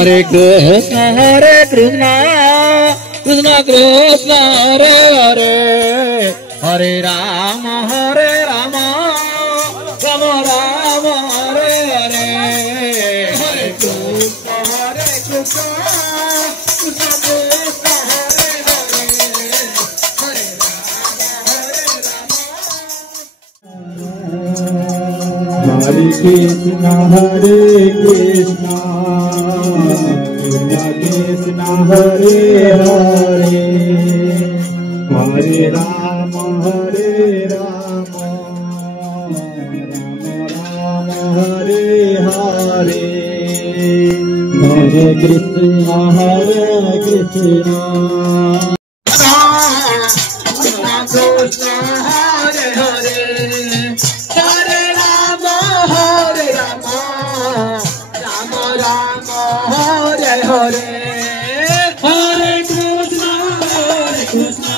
Hare Krishna, Krishna Krishna, Hare Hare, Hare Rama, Rama Rama, Hare Hare, Hare Krishna, Krishna Krishna, Hare Hare, Hare Rama, Hare Krishna, Krishna Hare Hare, Hare Rama, Rama Rama, Hare Hare, Hare Krishna, Krishna Krishna, Hare Hare, Hare Rama, Rama Rama, Hare Hare, Hare Krishna, Krishna.